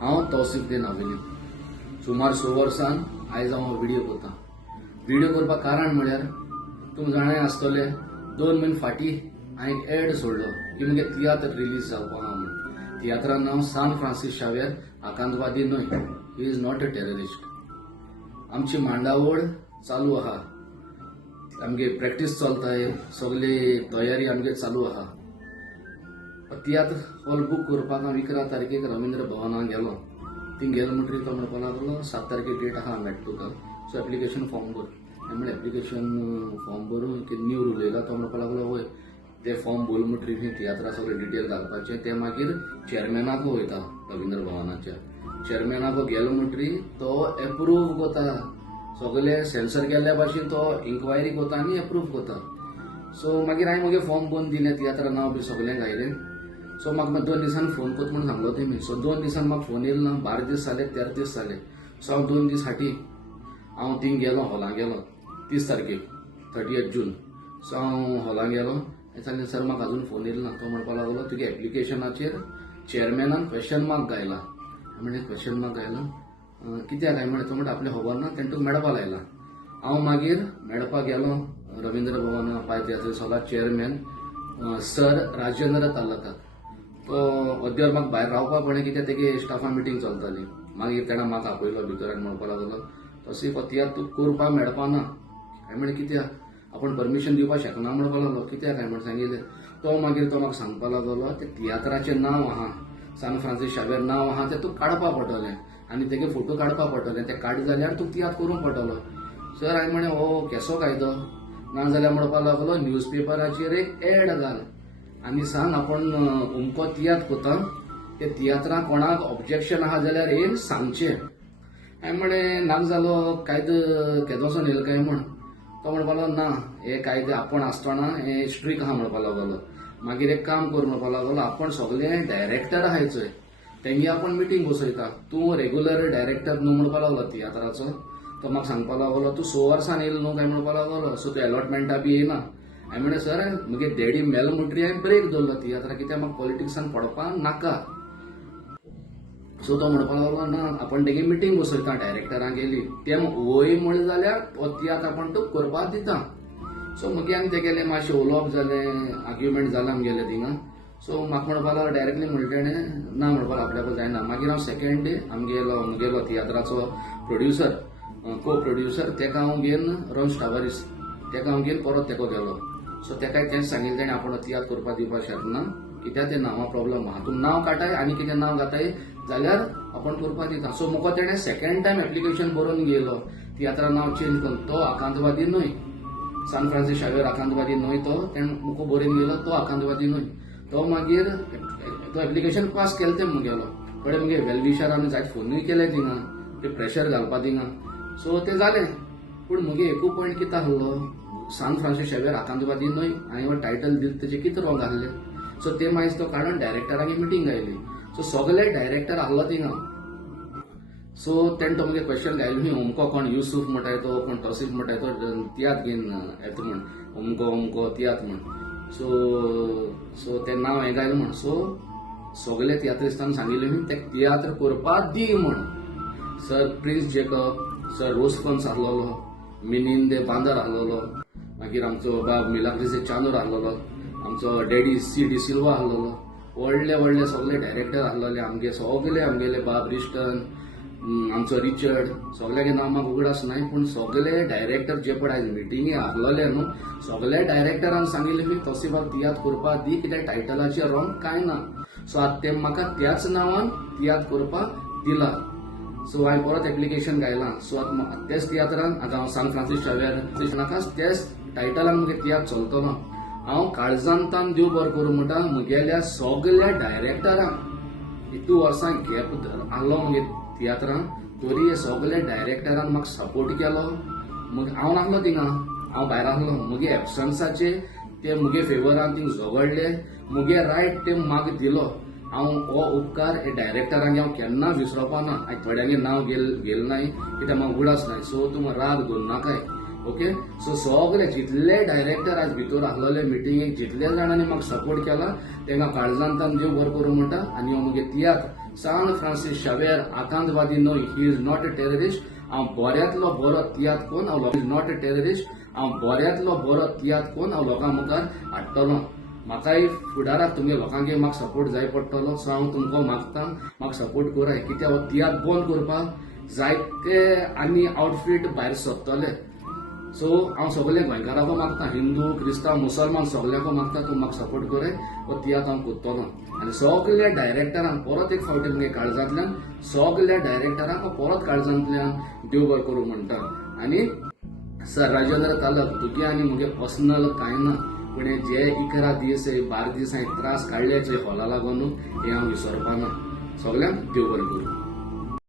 हांव तौसिफुद्दीन नावेली सुमार 6 वर्सां आयज हांव व्हिडिओ करतां. व्हिडिओ करपाक कारण म्हळ्यार तुमी जाणाय आसतले 2 म्हयने फाटीं हांवें एक एड सोडलो की मुगे तियात्र रिलीज जावपा आहा म्हणून. तियात्रान नांव सान फ्रांसीस शावेर आकांतवादी न्हय, he is not a terrorist. आमची मांडावळ चालू आहा, आमगे प्रॅक्टीस चलताय, सगळी तयारी आमगे चालू आहा. तियात्र हॉल बूक करपाक हांव 11 तारखेक रवींद्र भवनाक गेलो. थिंग गेलो म्हणटरी तो म्हणपाक लागलो 7 तारखेक डेट आहा मेळटा तुका, सो एप्लिकेशन फॉर्म भर. हांवें म्हणलें एप्लिकेशन फॉर्म भरून न्यू रूल येयला. तो म्हणपाक लागलो वय ते फॉर्म भर म्हणटरी तियात्रा सगळे डिटेल घालपाचे. ते मागीर चेअरमॅनाक वयता रवींद्र भवनाच्या. चेअरमॅनाक गेलो म्हणटरी तो एप्रूव करता, सगळे सेन्सर केल्ल्या भाशेन तो इन्क्वायरी करता आनी एप्रूव करता. सो मागीर हांवें म्हगे फॉर्म बंद दिलें, तियात्रा नांव बी सगळें घायलें. सो म्हाका 2 दिसांनी फोन करता म्हणून सांगलो तेमी. सो 2 दिसांनी म्हाका फोन येयलो ना, 12 दीस जाले, 13 दीस जाले. सो हांव 2 दीस फाटीं हांव थिंग गेलो, हॉलांत गेलो 30 तारखेक 30 जून. सो हांव हॉलांत गेलो. सांगलें सर म्हाका अजून फोन येयलो ना. तो म्हणपाक लागलो तुगे एप्लिकेशनाचेर चेअरमॅनान क्वेश्चन मार्क घायला. हांवें म्हणलें क्वेश्चन मार्क घायला कित्याक? हांवें म्हणलें तो म्हणटा आपलें खबर ना, तेणें तुका मेळपा लायला. हांव मागीर मेळपाक गेलो रवींद्र भवना पायथ्याचो सगळा चेअरमॅन सर राजेंद्र तालकाक. तो अद्यार म्हाका भायर रावपाक पडलें कित्याक तेगे स्टाफा मिटींग चलताली. मागीर ताणें म्हाका आपयलो भितर आनी म्हणपाक लागलो तशी तियात्र तुका करपाक मेळपा ना. हांवें म्हणलें कित्याक? आपूण परमिशन दिवपाक शकना म्हणपाक लागलो. कित्याक? हांवें म्हणून सांगितलें. तो मागीर तो म्हाका सांगपाक लागलो ते तियात्राचें नांव आहा, सान फ्रांसीस शावेर नांव आहा, तें तुका काडपा पडटलें आनी तेगे फोटो काडपा पडटले. ते काड जाल्यार तुका तियात्र करूंक पडटलो. सर हांवें म्हणलें हो केसो कायदो? नाजाल्यार म्हणपाक लागलो न्यूजपेपराचेर एक एड घाल आनी सांग आपण अमको तियात्र कोता, ते तियात्राक कोणाक ऑब्जेक्शन आहा जाल्यार येवन सांगचें. हांवें म्हणलें नाका जालो कायदो केदोसो येयलो काय म्हण. तो म्हणपाक लागलो ना, हे कायदे आपण आसतना हे स्ट्रीक आहा म्हणपाक लागलो. मागीर एक काम कर म्हणपाक लागलो, आपण सगळे डायरेक्टर आहाय चोय तेंगे आपण मिटींग बसयता. तूं रेग्युलर डायरेक्टर न्हू म्हणपाक लागलो तियात्राचो. तो म्हाका सांगपाक लागलो तूं 6 वर्सांनी येयलो न्हू काय म्हणपाक लागलो, सो तूं अलॉटमेंटा बी येयना. हांवें म्हणलें सर म्हगे डॅडी मेलो म्हणटरी हांवें ब्रेक दवरलो तियात्रा, कित्याक म्हाका पॉलिटिक्सान पडपाक नाका. सो तो म्हणपाक लागलो ना आपण तेगे मिटींग बसयता डायरेक्टरांक गेली, ते वय म्हण जाल्यार तो तियात्र आपण तुका करपाक दिता. सो मागीर आमी तेगेलें मातशें उलोवप जालें, आर्ग्युमेंट जालें आमगेलें थिंगा. सो म्हाका म्हणपाक लागलो डायरेक्टली म्हणलें तेणें ना म्हणपाक आपल्याक जायना. मागीर हांव सेकंड डे आमगेलो तियात्राचो प्रोड्युसर को प्रोड्युसर तेका हांव घेवन रॉन्स टावारीस तेका हांव घेवन परत तेका गेलो. सो तेकाय तेंच सांगिल्लें तेणें आपण तियात्र करपाक दिवपाक शकना, कित्याक ते नांवा प्रॉब्लम आहा. तूं नांव काटाय आनी कितें नांव घाताय जाल्यार आपण करपाक दिता. सो मुको तेणें सेकंड टायम एप्लिकेशन बरोवन गेलो तियात्रा नांव चेंज करून. तो आकांतवादी न्हय, सान फ्रांसीस शावेर आकांतवादी न्हय. तो तेणें मुको बरोवन गेलो तो आकांतवादी न्हय. तो मागीर तो एप्लिकेशन पास केलें तें मुगेलो. थोडे मुगे वेलविशरांनी जायते फोनूय केले थिंगा, ते प्रेशर घालपा थिंगा. सो तें जालें. पूण मुगे एकू पॉयंट कितें आहलो, सान फ्रांसीस शावेर आकांतवादी न्हय हांवें हो टायटल दिलें तेजें कितें रॉंग आहलें. सो ते मागीर तो काडून डायरेक्टरांगे मिटींग घायली. सो सगळे डायरेक्टर आहलो थिंगा. सो तेणें तो मुगे क्वेश्चन घायलो अमको कोण युसूफ म्हणटाय तो, कोण तौसिफ म्हणटाय तो तियात्र घेवन येता म्हण, अमको तियात्र म्हण. सो तें नांव हें घायलें म्हण. सो सगळे तियात्रिस्तान सांगिल्लें ते तियात्र करपाक दी म्हण. सर प्रिन्स जेकब, सर रोस्कन्स आहलोलो, मिनिंदे बांदर आहलोलो, मागीर आमचो बाब मिलाग्रिसे चांदूर आहलोलो, आमचो डॅडी सी डी सिल्वा आहलोलो, व्हडले सगळे डायरेक्टर आहलोले. आमगेले बाब रिस्टन, आमचो रिचर्ड, सगळ्यागे नांव म्हाका उगडास नाय. पूण सगळे डायरेक्टर जे पळय आयज मिटिंगे आहलोले न्हू, सगळे डायरेक्टरान सांगिल्लें तौसिफाक तियात्र करपाक दी, कित्याक टायटलाचेर रॉंग कांय ना. सो आतां ते म्हाका त्याच नांवान तियात्र करपाक दिला. सो हांवें परत एप्लिकेशन घायलां. सो आतां तेच तियात्रान आतां हांव सान फ्रांसीस शावेर नाकाच तेच टायटलान मुगे तियात्र चलतलो. हांव काळजांतान देव बरो करूं म्हणटा मुगेल्या सगळ्या डायरेक्टरांक इतू वर्सां गॅप आहलो मुगे तियात्रांक, तरी हे सगळे डायरेक्टरान म्हाका सपोर्ट केलो. हांव नासलो थिंगा, हांव भायर आहलो. मुगे एबसन्साचे ते मुगे फेवरान थिंग झगडले, मुगे रायट ते म्हाका दिलो. हांव हो उपकार हे डायरेक्टरांगे हांव केन्ना विसरपा ना. हांवें थोड्यांगे नांव गेलें नाय कित्याक म्हाका उगडास नाय. सो तुमी राग धरून नाकाय. ओके. सो सगळे जितले डायरेक्टर आज भितर आहलोले मिटिंगेक, जितले जाणांनी म्हाका सपोर्ट केला तेंका काळजांतान देव बरो करूं म्हणटा. आनी हो मुगे तियात्र सान फ्रांसीस शावेर आतंकवादी न्हय, he is not a terrorist. हांव बऱ्यांतलो बरो तियात्र कोन्न हांव इज नॉट अ टेररिस्ट. हांव बऱ्यांतलो बरो तियात्र कोन्न हांव लोकां मुखार हाडटलों. म्हाकाय फुडाराक तुमगे लोकांगे म्हाका सपोर्ट जाय पडटलो. सो हांव तुमकां मागतां म्हाका सपोर्ट कराय, कित्याक हो तियात्र बंद करपाक जायते आनी आउटफिट भायर सरतले. सो हांव सगळे गोंयकारांक मागतां, हिंदू क्रिस्तांव मुसलमान सगळ्यांक मागतां तूं म्हाका सपोर्ट कराय. हो तियात्र हांव कोत्तलो आनी सगळ्या डायरेक्टरांक परत एक फावटी मुगे काळजांतल्यान सगळ्या डायरेक्टरांक परत काळजांतल्यान देव बरें करूं म्हणटा. आनी सर राजेंद्र तालक तुगे आनी मुगे पर्सनल कांय ना, पूण जे 11 दीस 12 दीस हांवें त्रास काडल्याचे हॉला लागून हे हांव विसरपाना. सगळ्यांक देव बरें करूं.